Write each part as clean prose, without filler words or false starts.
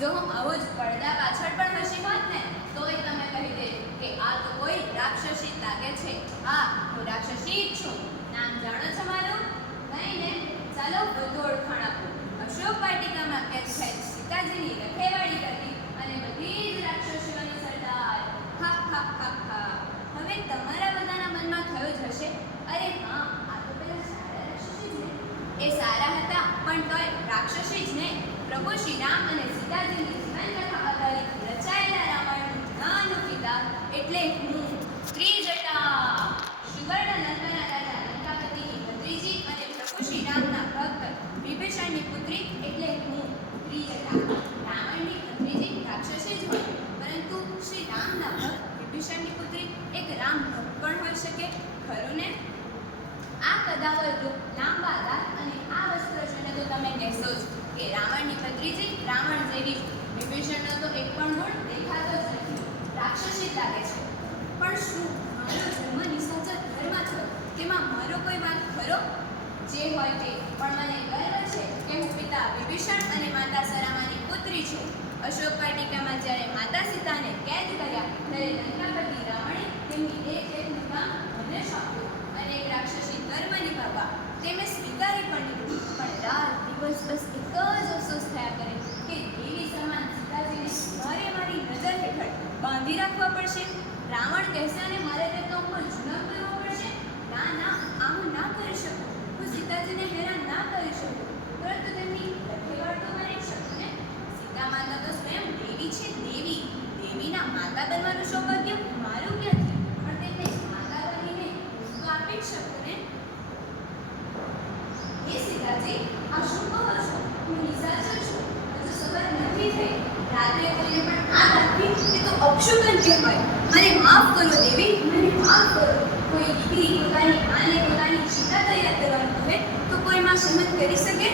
જો હું આવો જ પડદા પાછળ પણ હસી હોત ને તોય તમે કહી દે કે આ તો કોઈ રાક્ષસી લાગે છે. હા, હું રાક્ષસી જ છું. નામ જાણો છો મારું? નહીં ને? ચાલો વધુ ઓળખાણ આપો. અશોક વાટિકામાં કેદ થયેલ સીતાજીની રખેવાળી કરતી અને બધી જ રાક્ષસીઓની સરદાર. હા હા હા હા. હવે તમારા બધાના મનમાં થયો જ હશે, અરે હા, આ તો પેલા સારા રાક્ષસી જ ને. એ સારા હતા પણ તોય રાક્ષસી જ ને. પ્રભુ શ્રી રામ અને સીતાજીની જીવનકથા આધારિત રચાયેલા રામાયણનું નાનું પિતા એટલે હું ત્રિજટા. સુવર્ણ લંકાના રાજા લંકાપતિની ભત્રીજી અને પ્રભુ શ્રી રામના ભક્ત વિભીષણની પુત્રી એટલે હું ત્રિજટા. રાવણની ભત્રીજી રાક્ષસી જ હોય, પરંતુ શ્રી રામના ભક્ત વિભીષણની પુત્રી એક રામ ભક્ત પણ હોઈ શકે, ખરું ને? આ કદાવર રૂપ, લાંબા દાંત અને આ વસ્ત્ર જોઈને તો તમે કહેશો જ કે રાવણની ભત્રીજી રાવણ જેવી. વિભીષણનો તો એક પણ ગુણ દેખાતો જ નથી, રાક્ષસી જ લાગે છે. પણ શું મારો જન્મ નિશાચર ઘરમાં થયો તેમાં મારો કોઈ વાંક ખરો? જે હોય તે, પણ મને ગર્વ છે કે હું પિતા વિભીષણ અને માતા સરામાની પુત્રી છું. અશોક વાટિકામાં જ્યારે માતા સીતાને કેદ કર્યા ત્યારે લંકાપતિ રાવણે તેમની દેખરેખનું કામ મને સોંપ્યું અને એક રાક્ષસી ધર્મ નિભાવવા તે મેં સ્વીકારી પણ લીધું. પણ રાત દિવસ બસ એક જ અફસોસ થયા કરે કે દેવી સમાન સીતાજીને મારે મારી નજર હેઠળ બાંધી રાખવા પડશે. રાવણ કહેશે અને મારે તે કામ પર જુલમ કરવો પડશે. ના ના, આ હું ના કરી શકું. હું સીતાજીને હેરાન ના કરી શકું, પરંતુ તેમની રખેવાળ તો કરી શકું ને. સીતા માતા તો સ્વયં દેવી છે, દેવી. દેવીના માતા બનવાનું સૌભાગ્ય મારું ક્યાંથી? પણ તેમને માતા બનીને હું તો આપી જ શકું ને. હે સીતાજી, આ શું કહો છો? હું નિશાચર છું, હજુ સવાર નથી થઈ. રાત્રે કોઈને પણ આ રાખવી એ તો અપશુકન કહેવાય. મને માફ કરો દેવી, મને માફ કરો. કોઈ દીકરી પોતાની માને પોતાની ચિતા તૈયાર કરવાનું કહે તો કોઈ માં સહન કરી શકે?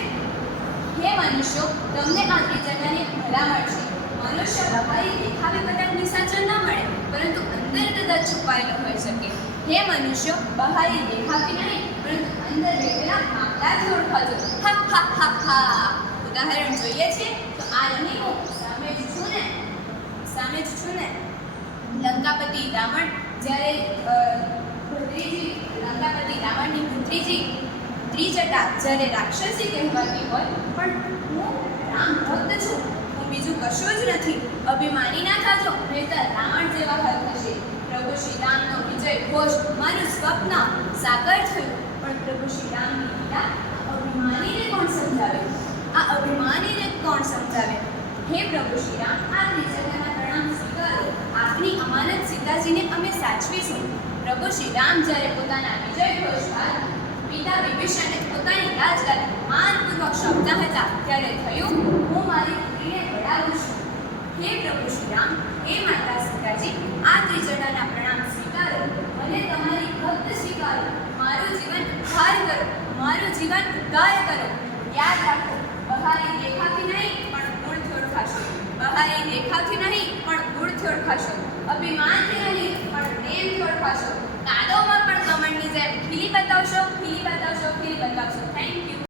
હે મનુષ્યો, તમને આ ત્રિજટાની ભલામણ છે. મનુષ્ય બહારી દેખાવે કદાચ નિશાચર ન મળે, પરંતુ અંદર કદાચ છુપાયેલો હોઈ શકે. હે મનુષ્યો, બહારી દેખાતી નહીં પરંતુ અંદર રહેલા મામલા જ ઓળખાજો. હા હા હા હા. ઉદાહરણ જોઈએ છે તો આ રહી હું, સામે જ છું ને. સામે જ છું ને. લંકાપતિ રાવણ જ્યારે લંકાપતિ રાવણની પુત્રીજી ત્રિજટા જ્યારે રાક્ષસી કહેવાતી હોય, પણ હું રામ ભક્ત છું, હું બીજું કશું જ નથી. અભિમાની ના થાજો, નહીંતર રાવણ જેવા હાલ થશે. પ્રભુ શ્રી રામનો વિજય ઘોષ મારું સ્વપ્ન સાકાર થયું, પણ પ્રભુ શ્રી રામની લીલા અભિમાનીને કોણ સમજાવે? આ અભિમાનીને કોણ સમજાવે? હે પ્રભુ શ્રી રામ, આ ત્રિજટાના પ્રણામ સ્વીકારો. આપની અમાનત સીતાજીને અમે સાચવીશું. પ્રભુ શ્રી રામ જ્યારે પોતાના વિજય ઘોષ બાદ પિતા વિભીષણે પોતાની રાજગાદી માનપૂર્વક સોંપતા હતા ત્યારે થયું, હું મારી પુત્રીને વડાવું છું. હે પ્રભુ શ્રી રામ, હે માતા સીતાજી, આ ત્રિજટાના પ્રણામ સ્વીકારો. મને તમારી ભક્ત સ્વીકારો. મારું જીવન ઉદ્ધાર કરો, મારું જીવન ઉદ્ધાર કરો. યાદ રાખો, બહારી દેખાતી નહીં પણ ગુણથી ઓળખાશો. બહારી દેખાતી નહીં પણ ગુણથી ઓળખાશો. અભિમાનથી નહીં પણ પ્રેમથી ઓળખાશો. કાદવમાં પણ કમળની જેમ ખીલી